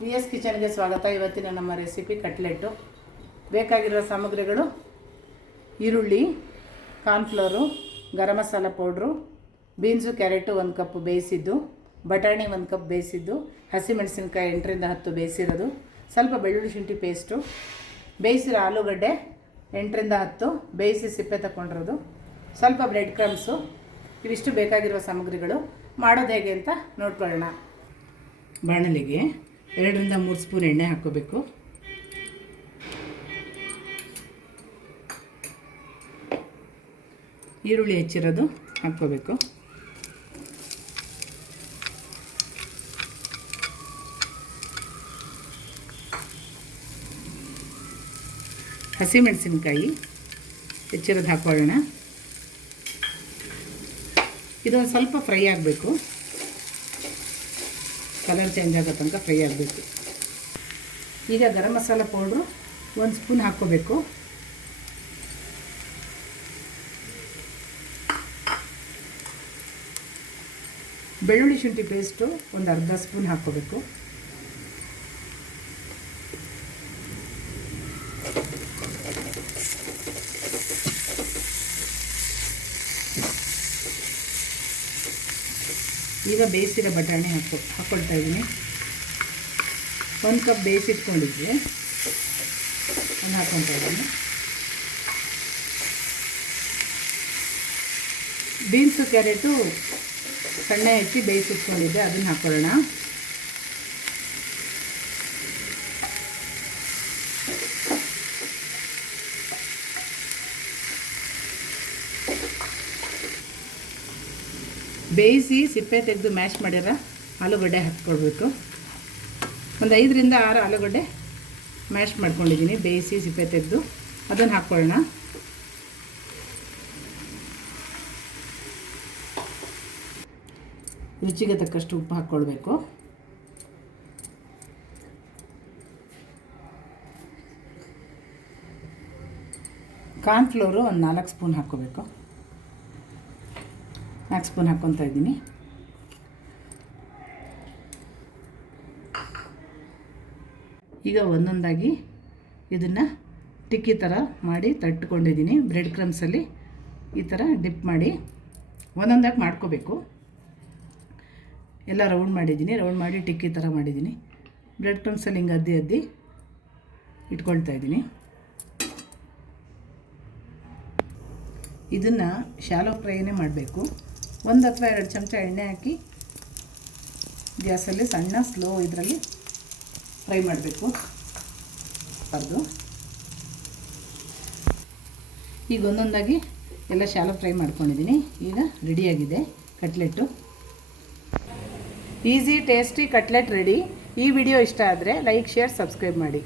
VS ಕಿಚನ್ಗೆ ಸ್ವಾಗತ. ಇವತ್ತಿನ ನಮ್ಮ ರೆಸಿಪಿ ಕಟ್ಲೆಟ್ಟು. ಬೇಕಾಗಿರುವ ಸಾಮಗ್ರಿಗಳು: ಈರುಳ್ಳಿ, cornflour, garam masala powder, beans carrot 1 cup ಬೇಯಿಸಿದ್ದು, ಬಟಾಣಿ 1 ಕಪ್ ಬೇಯಿಸಿದ್ದು, ಹಸಿಮೆಣಸಿನ್ಕಾಯಿ 8 ರಿಂದ 10 ಬೇಯಿಸಿರೋದು, ಸ್ವಲ್ಪ ಬೆಳ್ಳುಳ್ಳಿ ಶುಂಠಿ ಪೇಸ್ಟು, ಬೇಯಿಸಿರೋ ಆಲೂಗಡ್ಡೆ 8 ರಿಂದ 10 ಬೇಯಿಸಿ ಸಿಪ್ಪೆ ತಗೊಂಡಿರೋದು, ಸ್ವಲ್ಪ ಬ್ರೆಡ್ ಕ್ರಮ್ಸು. ಇವಿಷ್ಟು ಬೇಕಾಗಿರುವ ಸಾಮಗ್ರಿಗಳು. ಮಾಡೋದು ಹೇಗೆ ಅಂತ ನೋಡ್ಕೊಳ್ಳೋಣ. ಬಾಣಲಿಗೆ 2 ರಿಂದ 3 ಸ್ಪೂನ್ ಎಣ್ಣೆ ಹಾಕ್ಕೋಬೇಕು. ಈರುಳ್ಳಿ ಹೆಚ್ಚಿರೋದು ಹಾಕ್ಕೋಬೇಕು. ಹಸಿಮೆಣಸಿನ್ಕಾಯಿ ಹೆಚ್ಚಿರೋದು ಹಾಕ್ಕೊಳ್ಳೋಣ. ಇದೊಂದು ಸ್ವಲ್ಪ ಫ್ರೈ ಆಗಬೇಕು, ಕಲರ್ ಚೇಂಜ್ ಆಗೋ ತನಕ ಫ್ರೈ ಆಗಬೇಕು. ಈಗ ಗರಂ ಮಸಾಲ ಪೌಡ್ರು 1 ಸ್ಪೂನ್ ಹಾಕ್ಕೋಬೇಕು. ಬೆಳ್ಳುಳ್ಳಿ ಶುಂಠಿ ಪೇಸ್ಟು ಒಂದು ಅರ್ಧ ಸ್ಪೂನ್ ಹಾಕ್ಕೋಬೇಕು. ಈಗ ಬೇಯಿಸಿರೋ ಬಟಾಣಿ ಹಾಕ್ಕೊಳ್ತಾ ಇದ್ದೀನಿ. 1 ಕಪ್ ಬೇಯಿಸಿಟ್ಕೊಂಡಿದ್ವಿ, ಅದು ಹಾಕ್ಕೊಳ್ತಾ ಇದ್ದೀನಿ. ಬೀನ್ಸು ಕ್ಯಾರೆಟು ಸಣ್ಣ ಹೆಚ್ಚಿ ಬೇಯಿಸಿಟ್ಕೊಂಡಿದ್ದೆ, ಅದನ್ನು ಹಾಕ್ಕೊಳ್ಳೋಣ. ಬೇಯಿಸಿ ಸಿಪ್ಪೆ ತೆಗೆದು ಮ್ಯಾಶ್ ಮಾಡಿರೋ ಆಲೂಗಡ್ಡೆ ಹಾಕ್ಕೊಳ್ಬೇಕು. ಒಂದು 5 ರಿಂದ 6 ಆಲೂಗಡ್ಡೆ ಮ್ಯಾಶ್ ಮಾಡ್ಕೊಂಡಿದ್ದೀನಿ, ಬೇಯಿಸಿ ಸಿಪ್ಪೆ ತೆಗೆದು. ಅದನ್ನು ಹಾಕ್ಕೊಳ್ಳೋಣ. ರುಚಿಗೆ ತಕ್ಕಷ್ಟು ಉಪ್ಪು ಹಾಕ್ಕೊಳ್ಬೇಕು. ಕಾರ್ನ್ಫ್ಲವರು ಒಂದು 4 ಸ್ಪೂನ್ ಹಾಕ್ಕೋಬೇಕು. 4 ಸ್ಪೂನ್ ಹಾಕ್ಕೊತಾ ಇದ್ದೀನಿ. ಈಗ ಒಂದೊಂದಾಗಿ ಇದನ್ನು ಟಿಕ್ಕಿ ಥರ ಮಾಡಿ ತಟ್ಕೊಂಡಿದ್ದೀನಿ. ಬ್ರೆಡ್ ಕ್ರಮ್ಸಲ್ಲಿ ಈ ಥರ ಡಿಪ್ ಮಾಡಿ ಒಂದೊಂದಾಗಿ ಮಾಡ್ಕೋಬೇಕು. ಎಲ್ಲ ರೌಂಡ್ ಮಾಡಿದ್ದೀನಿ, ರೌಂಡ್ ಮಾಡಿ ಟಿಕ್ಕಿ ಥರ ಮಾಡಿದ್ದೀನಿ. ಬ್ರೆಡ್ ಕ್ರಮ್ಸಲ್ಲಿ ಹಿಂಗೆ ಅದ್ದಿ ಇಟ್ಕೊಳ್ತಾ ಇದ್ದೀನಿ. ಇದನ್ನು ಶಾಲೋ ಫ್ರೈನೇ ಮಾಡಬೇಕು. 1 ಅಥವಾ 2 ಚಮಚ ಎಣ್ಣೆ ಹಾಕಿ ಗ್ಯಾಸಲ್ಲಿ ಸಣ್ಣ ಸ್ಲೋ ಇದರಲ್ಲಿ ಫ್ರೈ ಮಾಡಬೇಕು. ಅದು ಈಗ ಒಂದೊಂದಾಗಿ ಎಲ್ಲ ಶಾಲೋ ಫ್ರೈ ಮಾಡ್ಕೊಂಡಿದ್ದೀನಿ. ಈಗ ರೆಡಿಯಾಗಿದೆ cutlet. Easy tasty cutlet ready. ಈ ವಿಡಿಯೋ ಇಷ್ಟ ಆದರೆ ಲೈಕ್, ಶೇರ್, ಸಬ್ಸ್ಕ್ರೈಬ್ ಮಾಡಿ.